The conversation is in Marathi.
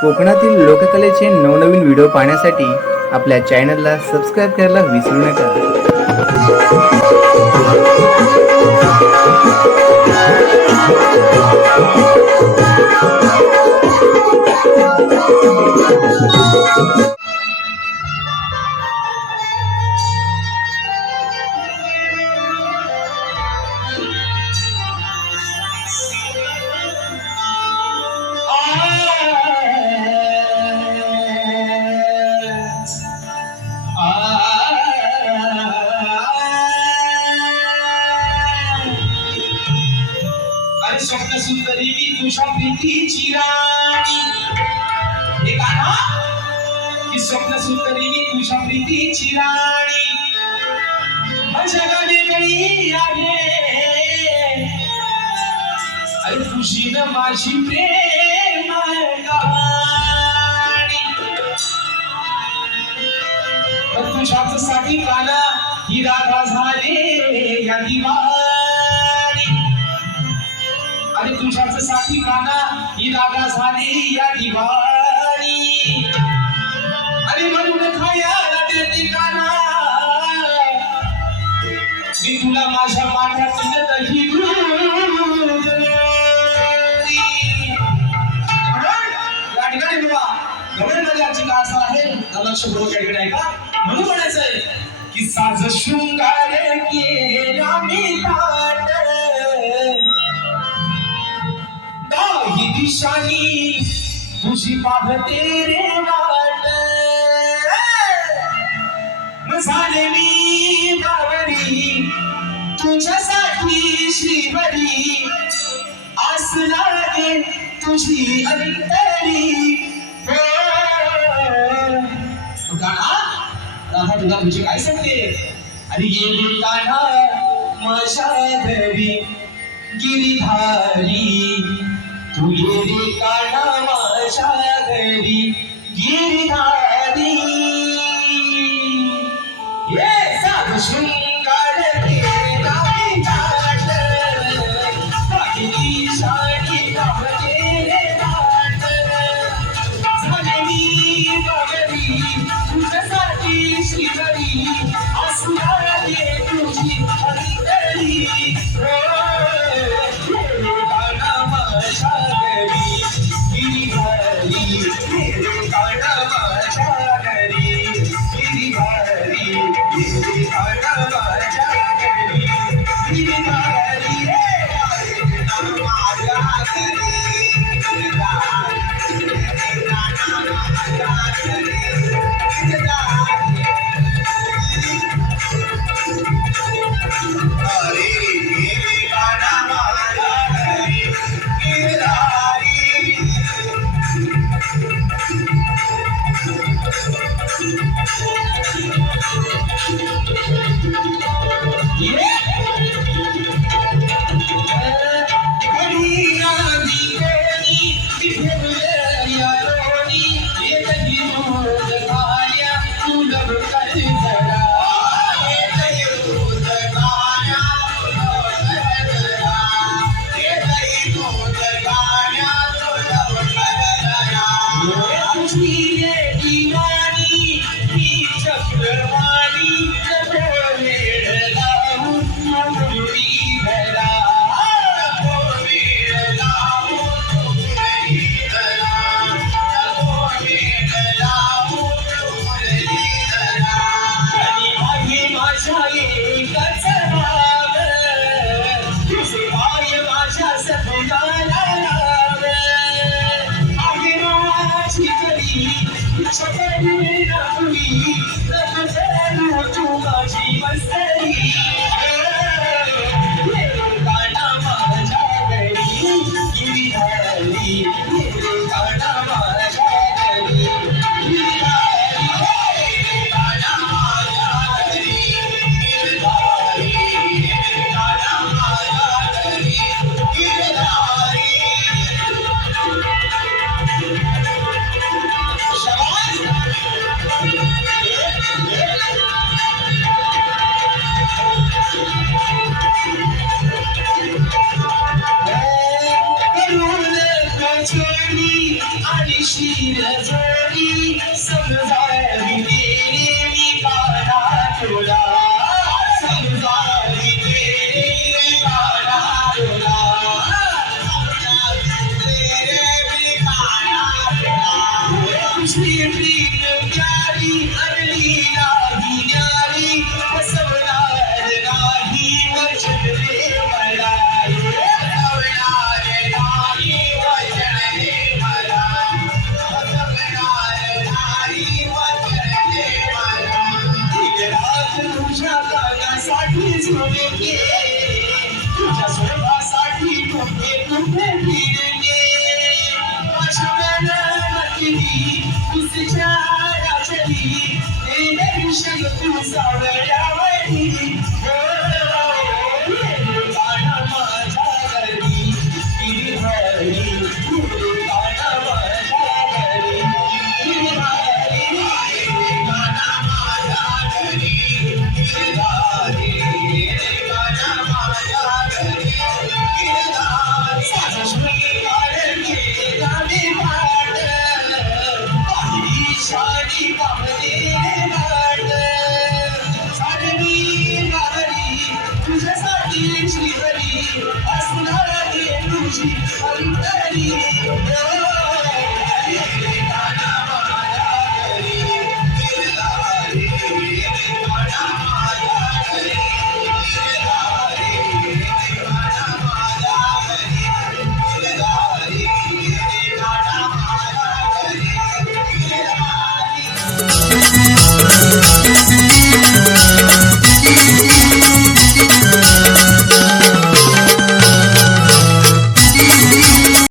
कोकणातील लोककलेचे नवनवीन व्हिडिओ पाहण्यासाठी आपल्या चॅनलला सबस्क्राईब करायला विसरू नका. अरे स्वप्न सुंदरी मी तुझ्या प्रीतीची राणी. हे गाणं की स्वप्न सुंदरी मी तुझ्या प्रीतीची राणी. माझ्या वेगळी आहे अरे तुझी न माझी प्रेम गाणी. तुझ्याच साठी काना ही राधा झाले या दिवाळी. आणि तुझ्याच साठी काना ही राधा झाली या दिवाळी. आणि म्हणून खायला देते काना मी तुला माझ्या माथ्यात दही दूध देते. गाडीकडे बाबा गवळमध्ये आजची का असं आहे लक्षपूर्वक गाडीकडे आहे का म्हणून म्हणायचंय की साज शृंगार केला मी ताट दाही दिशानी तुझी पाहते रे वाट. झाले मी बावरी तुझ्यासाठी श्रीहरी आस लागे तुझी अंतरी. गाणा राधा तुला तुझी काय सांगते. अरे गेली कान्हा माझ्या घरी गिरिधारी. तू ये रे कान्हा माझ्या घरी गिरिधारी. ये साध शृंगार केला मी ताट बाकी शाणी पाहते रे वाट. झाले मी बावरी तुझ्यासाठी श्रीहरी आसू लागे तुझी अंतरी. गाणं माझ्या घरी गिरिधारी. गाणं माझ्या घरी गिरिधारी. गाणं माझ्या घरी गिरिधारी. गाणं माझ्या घरी छोड़ी आणि शीर जोडी समजावी तेरे मी काना तुला समजावी तेरे मी काना तुला समजावी तेरे मी काना तुला तुझी प्रीत प्यारी अगली नाही न्यारी फसवणार नाही वचन दे मला फसवणार नाही वचन दे मला फसवणार नाही वचन दे मला एक रात तुझ्या गाण्यासाठी झोपे तुझ्या स्वभासाठी तुझे तुझे फिरले माझ्या मनातली तुझ्या राजली विषय तू सावळ्यावरी गाणं माझ्या घरी गिरहरी गाणं माझ्या घरी गिरहरी गाणं माझ्या घरी गिरहरी गाणं माझ्या घरी गिरहरी साजा शृंगार केला मी वाट पाहिली शाडी पाहते वाट साडवी नारी तुझ्यासाठी श्रीहरी असणार आहे तुझी अंतरी गाणं माझ्या घरी गिरधारी गाणं माझ्या घरी